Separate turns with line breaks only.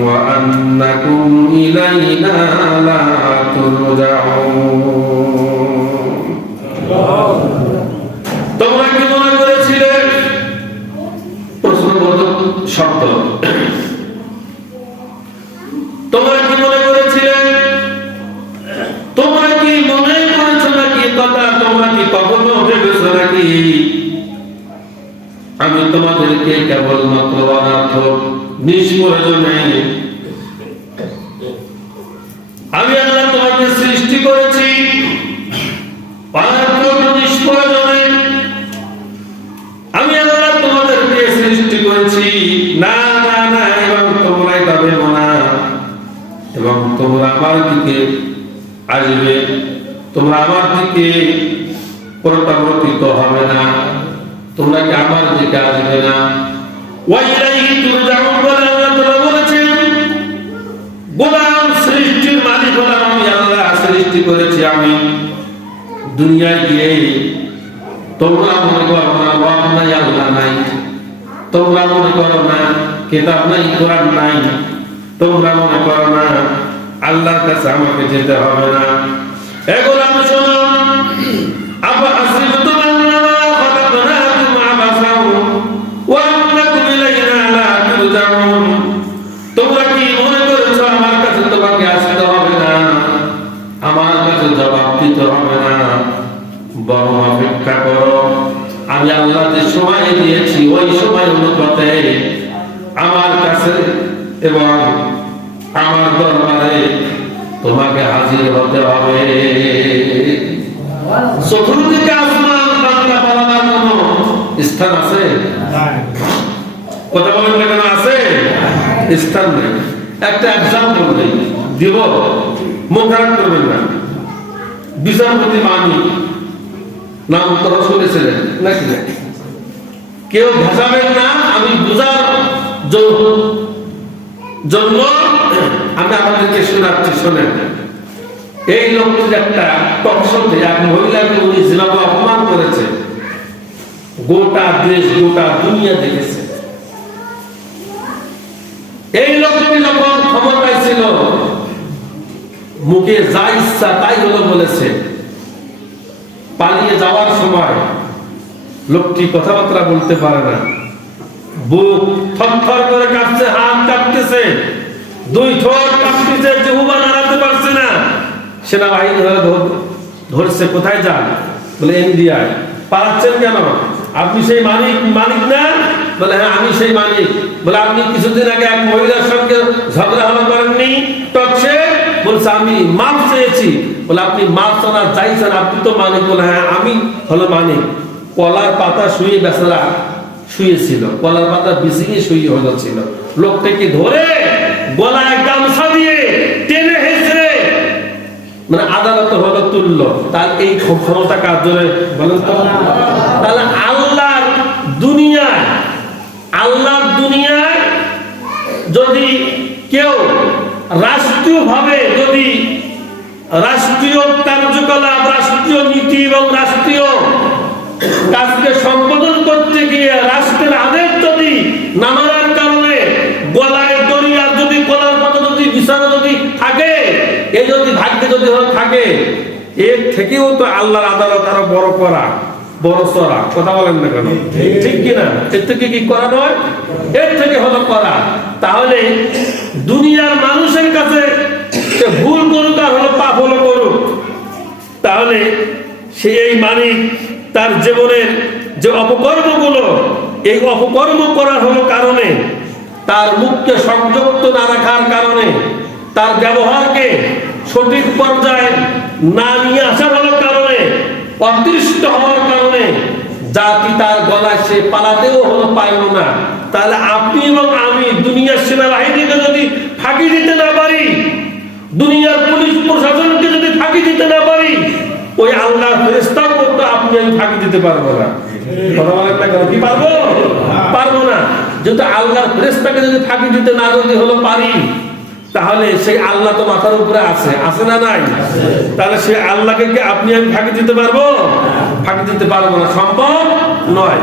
وأنكم إلينا لا ترجعون۔ মনে করেছিলে? প্রশ্নবোধক শব্দ। কি মনে করেছিলে? কি মনে করেছ নাকি? কথা তোমরা কি কেবলমাত্র অনার্থক আমি আল্লাহ তোমাকে সৃষ্টি করেছি। আমি আল্লাহ তোমাদেরকে সৃষ্টি করেছি। না না না, এবং তোমরা এটা এবং তোমরা আমার দিকে আসবে। তোমরা আমার দিকে প্রত্যাবর্তিত হবে না। তোমরা কি আমার দিকে আসবে না? দুনিয়ায় গিয়ে তোমরা মনে করো না বাপ নাই, আল্লাহ নাই। তোমরা মনে করো না, কিতাব নাই, কোরআন নাই। তোমরা মনে করো না, আল্লাহর কাছে আমাকে যেতে হবে না। এগুলো দিতে হবে না। বরং অপেক্ষা করো। আমি আল্লাহ যে সময় দিয়েছি ওই সময় অনুপাতে আমার কাছে এবং আমার দরবারে তোমাকে হাজির হতে হবে। চতুর্দিকে আসমান বাংলা পালাবার কোনো স্থান আছে? কথা বলেন কেন আছে? স্থান নেই। একটা এক্সাম্পল নেই দিব? মোকার করবেন না। বিচারপতি মানি, নাম তো শুনেছিলেন নাকি কেউ ভাসাবেন না, আমি বুঝার জন্য আমি আপনাদেরকে শোনাচ্ছি, শোনেন। এই লোকটির একটা টকশোতে এক মহিলাকে উনি যেভাবে অপমান করেছে, গোটা দেশ, গোটা দুনিয়া দেখেছে এই লোকটি যখন খবর পাইছিল মুখে যা ইচ্ছা তাই হলো বলেছে। পালিয়ে যাওয়ার সময় লোকটি কথাবার্তা বলতে পারে না। বুক থরথর করে কাঁপছে, হাত কাঁপতেছে। দুই ঠোঁট কাঁপতেছে, জিহুবা নাড়াতে পারছে না। সেনাবাহিনী ধরে ধর- ধরছে, কোথায় যান? বলে ইন্ডিয়ায় পালাচ্ছেন কেন? আপনি সেই মালিক মালিক না? বলে হ্যাঁ আমি সেই মালিক। বলে, আপনি কিছুদিন আগে এক মহিলার সঙ্গে ঝগড়া হলো বলছে, আমি মাপ চেয়েছি। বলে, আপনি মাপ চানা চাইছেন আপনি তো মালিক। বলে হ্যাঁ আমি হলো মালিক। কলার পাতা শুয়ে বেচারা শুয়েছিল। কলার পাতা বিছিয়ে শুয়ে হয়ে ছিল লোকটাকে ধরে গলায় গামছা দিয়ে টেনে হেসে মানে আদালত হলো তুললো। তার এই ক্ষমতা কার্যরে বলেন তো? তাহলে আল্লাহর দুনিয়ায় আল্লাহর দুনিয়ায় যদি কেউ রাষ্ট্রীয়ভাবে যদি রাষ্ট্রীয় কার্যকলাপ, রাষ্ট্রীয় নীতি এবং রাষ্ট্রীয় কাজকে সম্বোধন করতে গিয়ে রাষ্ট্রের আদেশ যদি না মানার কারণে গলায় দড়িয়া যদি গলার পাতা যদি বিছানা যদি থাকে এই যদি ভাগ্যে যদি থাকে, এর থেকেও তো আল্লাহর আদালত আরও বড় করা, বড় সরা। কথা বলেন না কেন? ঠিক কিনা? এর থেকে কি করা নয়? এর থেকে হলো করা। তাহলে দুনিয়ার মানুষের কাছে সে ভুল করুক আর হলো পাপ হলো করুক তাহলে সে এই মালিক তার জীবনের যে অপকর্মগুলো, এই অপকর্ম করার হলো কারণে, তার মুখকে সংযুক্ত না রাখার কারণে, তার ব্যবহারকে সঠিক পর্যায়ে না নিয়ে আসার হলো কারণে, অদৃষ্ট হওয়ার কারণে, জাতি তার গলায় সে পালাতেও হলো পাইল না। তাহলে আপনি এবং আমি দুনিয়ার সেনাবাহিনীকে যদি ফাঁকি দিতে না পারি, দুনিয়ার পুলিশ প্রশাসনকে যদি ফাঁকি দিতে না পারি ওই আল্লাহ ফেরেস্তা পর্যন্ত আপনি আমি ফাঁকি দিতে পারব না। কথা বলেন না কেন? কি পারব? পারব না। যেহেতু আল্লাহর ফেরেস্তাকে যদি ফাঁকি দিতে না যদি হলো পারি, তাহলে সেই আল্লাহ তো মাথার উপরে আছে। আছে না নাই? তাহলে সেই আল্লাহকে কি আপনি আমি ফাঁকি দিতে পারব? ফাঁকি দিতে পারব না। সম্ভব নয়।